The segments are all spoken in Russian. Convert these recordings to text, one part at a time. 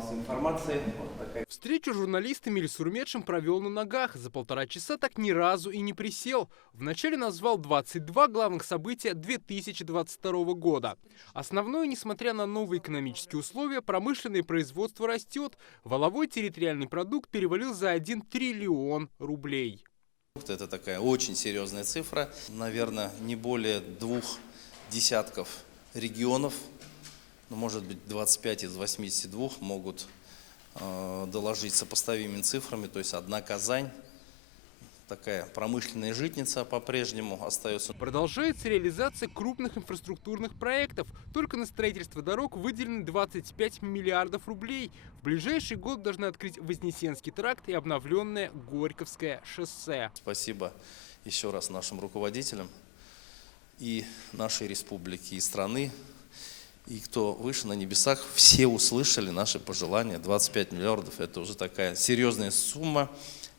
массовой информации. Вот такая. Встречу с журналистами Ильсур Метшин провел на ногах. За 1,5 часа так ни разу и не присел. Вначале назвал 22 главных события 2022 года. Основное, несмотря на новые экономические условия, промышленное производство растет. Валовой территориальный продукт перевалил за 1 триллион рублей. Это такая очень серьезная цифра. Наверное, не более 2 десятков регионов, может быть 25 из 82 могут доложить сопоставимыми цифрами. То есть одна Казань, такая промышленная житница, по-прежнему остается. Продолжается реализация крупных инфраструктурных проектов. Только на строительство дорог выделены 25 миллиардов рублей. В ближайший год должны открыть Вознесенский тракт и обновленное Горьковское шоссе. Спасибо еще раз нашим руководителям и нашей республики, и страны. И кто выше на небесах, все услышали наши пожелания. 25 миллиардов – это уже такая серьезная сумма.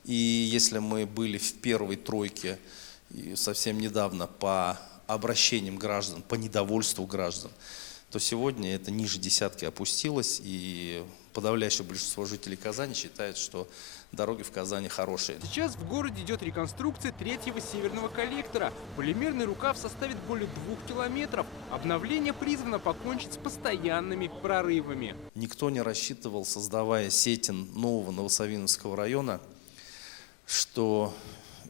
И если мы были в первой тройке и совсем недавно по обращениям граждан, по недовольству граждан, то сегодня это ниже десятки опустилось. И подавляющее большинство жителей Казани считает, что дороги в Казани хорошие. Сейчас в городе идет реконструкция третьего северного коллектора. Полимерный рукав составит более 2 километров. Обновление призвано покончить с постоянными прорывами. Никто не рассчитывал, создавая сети нового Новосавиновского района, что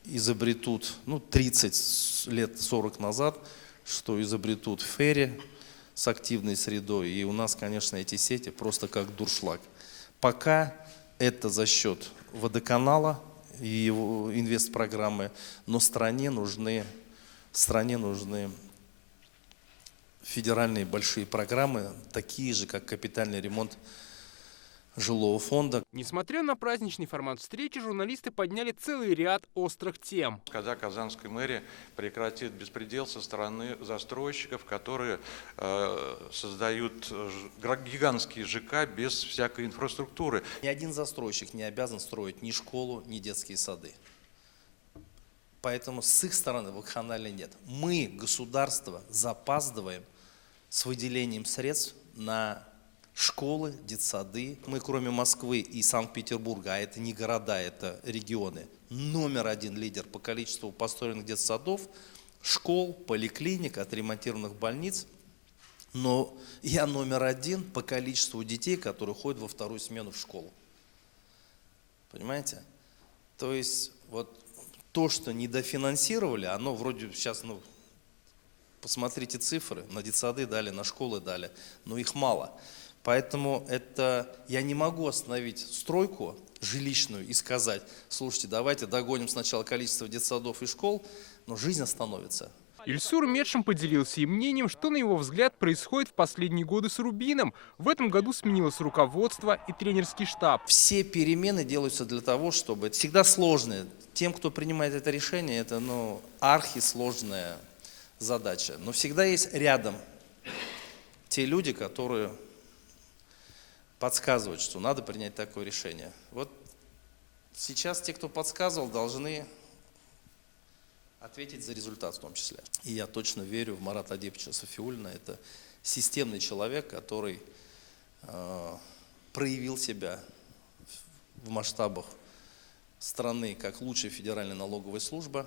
изобретут, 30 лет, 40 назад, что изобретут ферри с активной средой. И у нас, конечно, эти сети просто как дуршлаг. Пока это за счет водоканала и его инвестпрограммы, но стране нужны федеральные большие программы, такие же, как капитальный ремонт жилого фонда. Несмотря на праздничный формат встречи, журналисты подняли целый ряд острых тем. Когда Казанская мэрия прекратит беспредел со стороны застройщиков, которые создают гигантские ЖК без всякой инфраструктуры. Ни один застройщик не обязан строить ни школу, ни детские сады. Поэтому с их стороны вакханалии нет. Мы, государство, запаздываем с выделением средств на школы, детсады. Мы, кроме Москвы и Санкт-Петербурга, а это не города, это регионы, номер 1 лидер по количеству построенных детсадов, школ, поликлиник, отремонтированных больниц. Но я номер 1 по количеству детей, которые ходят во вторую смену в школу. Понимаете? То есть вот то, что недофинансировали, оно вроде сейчас, посмотрите цифры, на детсады дали, на школы дали, но их мало. Поэтому я не могу остановить стройку жилищную и сказать: слушайте, давайте догоним сначала количество детсадов и школ, но жизнь остановится. Ильсур Метшин поделился и мнением, что, на его взгляд, происходит в последние годы с Рубином. В этом году сменилось руководство и тренерский штаб. Все перемены делаются для того, чтобы... Это всегда сложно. Тем, кто принимает это решение, это архисложная задача. Но всегда есть рядом те люди, которые подсказывают, что надо принять такое решение. Вот сейчас те, кто подсказывал, должны ответить за результат в том числе. И я точно верю в Марата Адиповича Сафиуллина. Это системный человек, который проявил себя в масштабах страны как лучшая федеральная налоговая служба.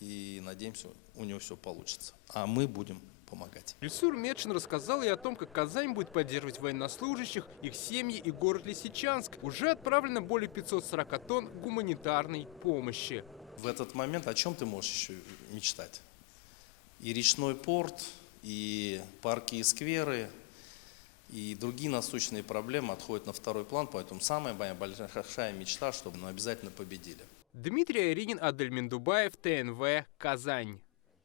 И надеемся, у него все получится. А мы будем помогать. Ильсур Метшин рассказал и о том, как Казань будет поддерживать военнослужащих, их семьи и город Лисичанск. Уже отправлено более 540 тонн гуманитарной помощи. В этот момент о чем ты можешь еще мечтать? И речной порт, и парки и скверы, и другие насущные проблемы отходят на второй план. Поэтому самая моя большая мечта, чтобы мы обязательно победили. Дмитрий Айринин, Адель Мендубаев, ТНВ, Казань.